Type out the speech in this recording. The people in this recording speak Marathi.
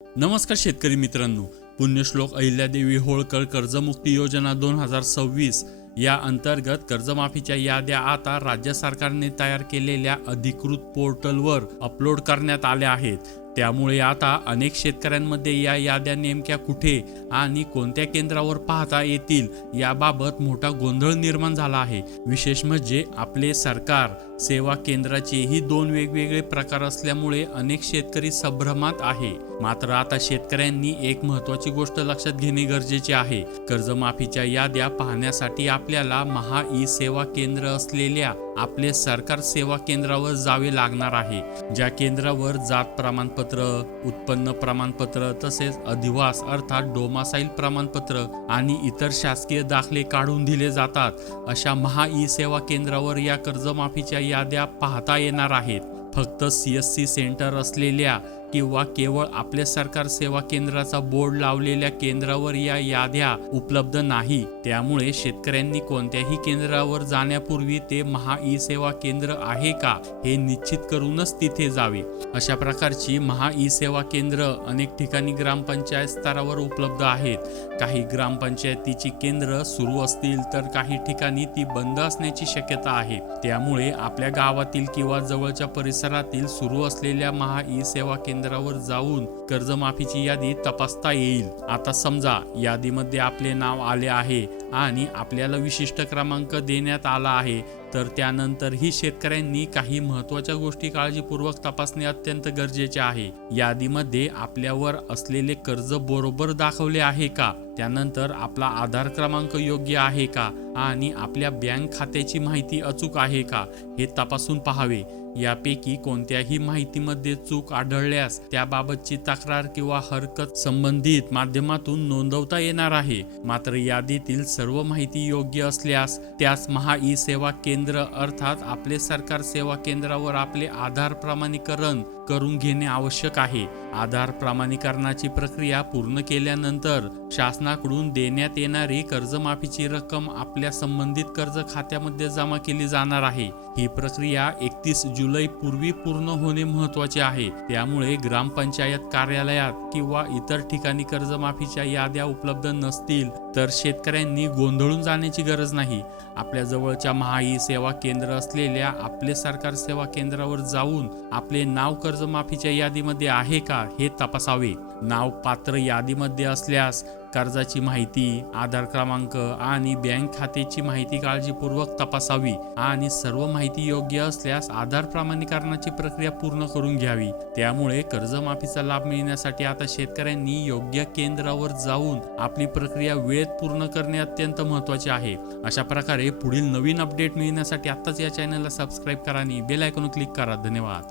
नमस्कार शेतकरी मित्रांनो, पुण्यश्लोक अहिल्यादेवी होळकर कर्जमुक्ती योजना 2026 या अंतर्गत कर्जमाफीच्या याद्या आता राज्य सरकारने तयार केलेल्या अधिकृत पोर्टलवर अपलोड करण्यात आल्या आहेत। त्यामुळे आता अनेक शेतकऱ्यांमध्ये या याद्या नेमक्या कुठे आणि कोणत्या केंद्रावर पाहता येतील याबाबत मोठा गोंधळ निर्माण झाला आहे। विशेष म्हणजे आपले सरकार सेवा केंद्राचेही दोन वेगवेगळे प्रकार असल्यामुळे अनेक शेतकरी संभ्रमात आहे। मात्र आता शेतकऱ्यांनी एक महत्त्वाची गोष्ट लक्षात घेणे गरजेचे आहे। कर्जमाफीच्या याद्या पाहण्यासाठी आपल्याला महा ई सेवा केंद्र असलेल्या आपले सरकार सेवा केंद्रावर जावे लागणार आहे। ज्या केंद्रावर जात प्रमाणपत्र, उत्पन्न प्रमाणपत्र तसेच अधिवास अर्थात डोमासाईल प्रमाणपत्र आणि इतर शासकीय दाखले काढून दिले जातात, अशा महा ई सेवा केंद्रावर या कर्जमाफीच्या याद्या पाहता येणार आहेत। फक्त CSC सेंटर असलेल्या किंवा केवळ आपले सरकार सेवा केंद्राचा बोर्ड लावलेल्या केंद्रावर या याद्या उपलब्ध नाही। त्यामुळे शेतकऱ्यांनी कोणत्याही केंद्रावर जाण्यापूर्वी ते महा ई सेवा केंद्र आहे का हे निश्चित करूनच तिथे जावे। अशा प्रकारची महा ई सेवा केंद्र अनेक ठिकाणी ग्रामपंचायत स्तरावर उपलब्ध आहेत। काही ग्रामपंचायतीची केंद्र सुरू असतील तर काही ठिकाणी ती बंद असण्याची शक्यता आहे। त्यामुळे आपल्या गावातील किंवा जवळच्या परिसरातील सुरू असलेल्या महा ई सेवा केंद्रावर जाऊन कर्जमाफीची यादी तपासता येईल। आता समजा यादीमध्ये आपले नाव आले आहे आणि आपल्याला विशिष्ट क्रमांक देण्यात आला आहे, तर त्यानंतरही शेतकऱ्यांनी काही महत्त्वाच्या गोष्टी काळजीपूर्वक तपासणे अत्यंत गरजेचे आहे। यादीमध्ये आपल्यावर असलेले कर्ज बरोबर दाखवले आहे का, त्यानंतर आपला आधार क्रमांक योग्य आहे का आणि आपल्या बँक खात्याची माहिती अचूक आहे का हे तपासून पाहावे। यापैकी कोणत्याही माहितीमध्ये चूक आढळल्यास त्याबाबतची तक्रार किंवा हरकत संबंधित माध्यमातून नोंदवता येणार आहे। मात्र यादीतील सर्व माहिती योग्य असल्यास त्यास महा ई सेवा केंद्र अर्थात आपले सरकार सेवा केंद्रावर आपले आधार प्रमाणीकरण करून घेणे आवश्यक आहे। आधार प्रमाणीकरणाची प्रक्रिया पूर्ण केल्यानंतर शासनाकडून देण्यात येणारी कर्जमाफीची रक्कम आपल्या संबंधित कर्ज खात्यामध्ये जमा केली जाणार आहे। ही प्रक्रिया 31 जुलै पूर्वी पूर्ण होणे महत्त्वाचे आहे। त्यामुळे ग्रामपंचायत कार्यालयात किंवा इतर ठिकाणी कर्जमाफीच्या याद्या उपलब्ध नसतील तर शेतकऱ्यांनी गोंधळून जाण्याची गरज नाही। आपल्या जवळच्या महा ई सेवा केंद्र असलेल्या आपले सरकार सेवा केंद्रावर जाऊन आपले नाव कर्जमाफीच्या यादीमध्ये आहे का हे तपासावे। नाव पात्र यादीमध्ये असल्यास कर्जाची माहिती, आधार क्रमांक आणि बँक खात्याची माहिती काळजीपूर्वक तपासावी आणि सर्व माहिती योग्य असल्यास आधार प्रमाणीकरणाची प्रक्रिया पूर्ण करून घ्यावी। त्यामुळे कर्जमाफीचा लाभ मिळण्यासाठी आता शेतकऱ्यांनी योग्य केंद्रावर जाऊन आपली प्रक्रिया वेळेत पूर्ण करणे अत्यंत महत्त्वाचे आहे। अशा प्रकारे पुढील नवीन अपडेट मिळण्यासाठी आताच या चॅनलला सबस्क्राईब करा आणि बेल आयकॉन क्लिक करा। धन्यवाद।